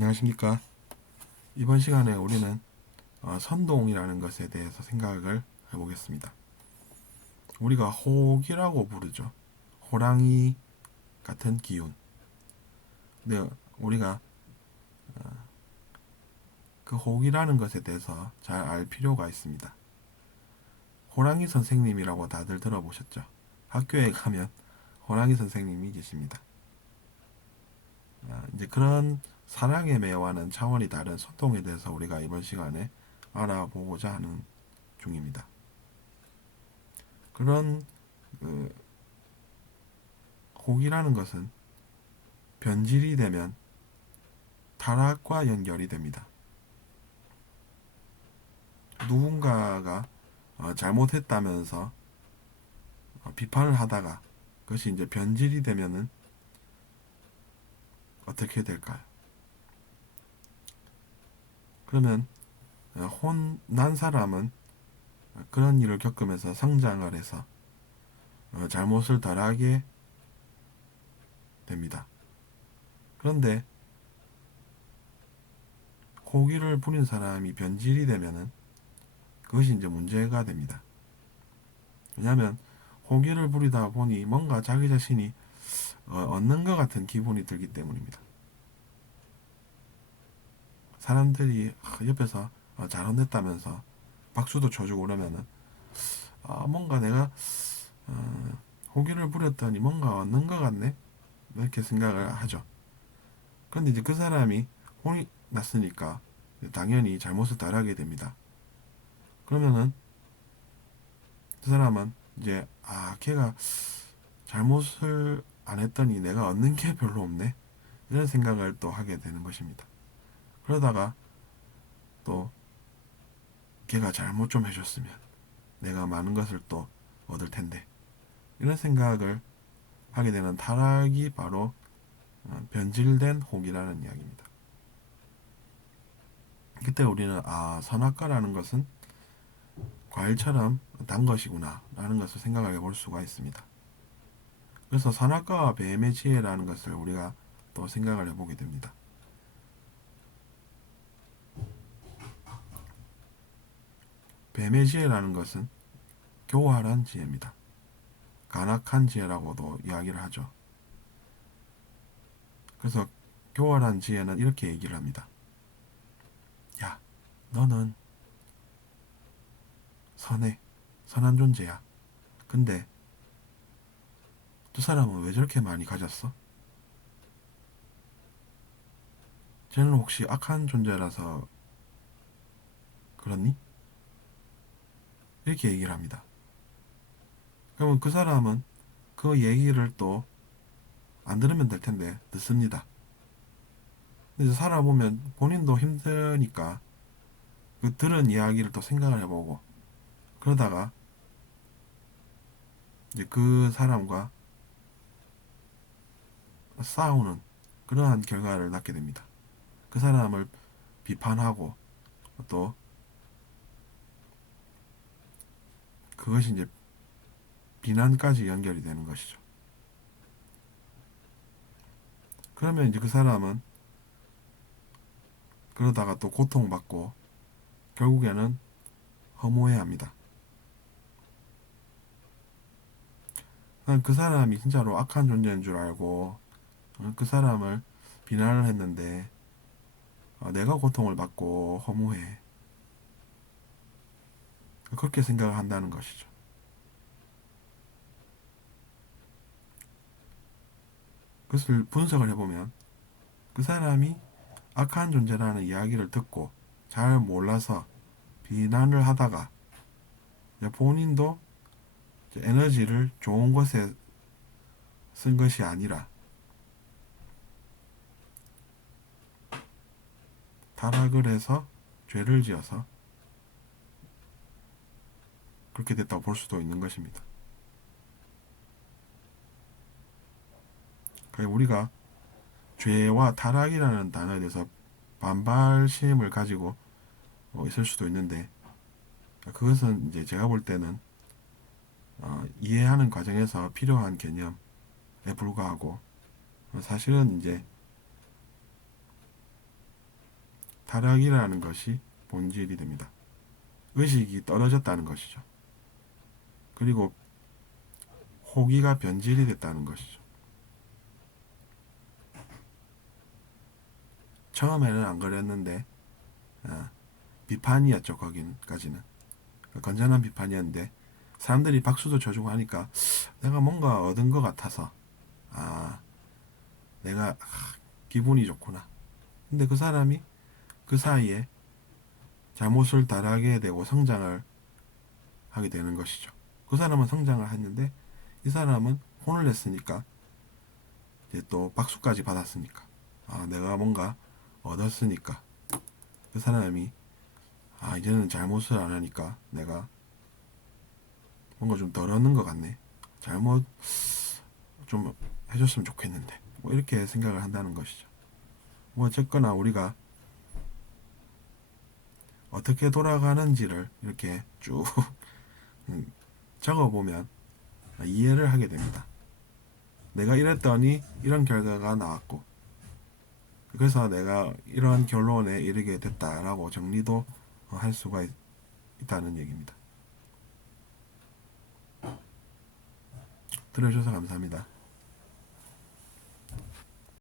안녕하십니까. 이번 시간에 우리는 선동이라는 것에 대해서 생각을 해보겠습니다. 우리가 호기라고 부르죠. 호랑이 같은 기운. 근데 우리가 그 호기라는 것에 대해서 잘 알 필요가 있습니다. 호랑이 선생님이라고 다들 들어보셨죠? 학교에 가면 호랑이 선생님이 계십니다. 이제 그런 사랑의 매와는 차원이 다른 소통에 대해서 우리가 이번 시간에 알아보고자 하는 중입니다. 그런 그 호기라는 것은 변질이 되면 타락과 연결이 됩니다. 누군가가 잘못했다면서 비판을 하다가 그것이 이제 변질이 되면은 어떻게 될까요? 그러면 혼난 사람은 그런 일을 겪으면서 성장을 해서 잘못을 덜 하게 됩니다. 그런데 호기를 부린 사람이 변질이 되면은 그것이 이제 문제가 됩니다. 왜냐하면 호기를 부리다 보니 뭔가 자기 자신이 얻는 것 같은 기분이 들기 때문입니다. 사람들이 옆에서 잘 혼냈다면서 박수도 쳐주고 그러면은 뭔가 내가 호기를 부렸더니 뭔가 얻는 것 같네 이렇게 생각을 하죠. 그런데 이제 그 사람이 혼이 났으니까 당연히 잘못을 따르게 됩니다. 그러면은 그 사람은 이제 걔가 잘못을 안 했더니 내가 얻는 게 별로 없네 이런 생각을 또 하게 되는 것입니다. 그러다가 또 걔가 잘못 좀 해줬으면 내가 많은 것을 또 얻을 텐데 이런 생각을 하게 되는 타락이 바로 변질된 혹이라는 이야기입니다. 그때 우리는 선악과라는 것은 과일처럼 단 것이구나 라는 것을 생각을 해볼 수가 있습니다. 그래서 선악과와 뱀의 지혜라는 것을 우리가 또 생각을 해보게 됩니다. 뱀의 지혜라는 것은 교활한 지혜입니다. 간악한 지혜라고도 이야기를 하죠. 그래서 교활한 지혜는 이렇게 얘기를 합니다. 야, 너는 선해. 선한 존재야. 근데 두 사람은 왜 저렇게 많이 가졌어? 쟤는 혹시 악한 존재라서 그렇니? 이렇게 얘기를 합니다. 그러면 그 사람은 그 얘기를 또 안 들으면 될 텐데 듣습니다. 근데 살아보면 본인도 힘드니까 그 들은 이야기를 또 생각을 해보고 그러다가 이제 그 사람과 싸우는 그러한 결과를 낳게 됩니다. 그 사람을 비판하고 또 그것이 이제 비난까지 연결이 되는 것이죠. 그러면 이제 그 사람은 그러다가 또 고통받고 결국에는 허무해야 합니다. 그 사람이 진짜로 악한 존재인 줄 알고 그 사람을 비난을 했는데 내가 고통을 받고 허무해. 그렇게 생각을 한다는 것이죠. 그것을 분석을 해보면 그 사람이 악한 존재라는 이야기를 듣고 잘 몰라서 비난을 하다가 본인도 에너지를 좋은 것에 쓴 것이 아니라 타락을 해서 죄를 지어서 그렇게 됐다고 볼 수도 있는 것입니다. 우리가 죄와 타락이라는 단어에 대해서 반발심을 가지고 있을 수도 있는데 그것은 이제 제가 볼 때는 이해하는 과정에서 필요한 개념에 불과하고 사실은 이제 타락이라는 것이 본질이 됩니다. 의식이 떨어졌다는 것이죠. 그리고 호기가 변질이 됐다는 것이죠. 처음에는 안 그랬는데 비판이었죠. 거기까지는 건전한 비판이었는데 사람들이 박수도 쳐주고 하니까 내가 뭔가 얻은 것 같아서 내가 기분이 좋구나. 근데 그 사람이 그 사이에 잘못을 달하게 되고 성장을 하게 되는 것이죠. 그 사람은 성장을 했는데 이 사람은 혼을 냈으니까 이제 또 박수까지 받았으니까 내가 뭔가 얻었으니까 그 사람이 이제는 잘못을 안 하니까 내가 뭔가 좀 덜 얻는 것 같네. 잘못 좀 해줬으면 좋겠는데 뭐 이렇게 생각을 한다는 것이죠. 뭐 어쨌거나 우리가 어떻게 돌아가는지를 이렇게 쭉 적어보면 이해를 하게 됩니다. 내가 이랬더니 이런 결과가 나왔고 그래서 내가 이런 결론에 이르게 됐다라고 정리도 할 수가 있다는 얘기입니다. 들어주셔서 감사합니다.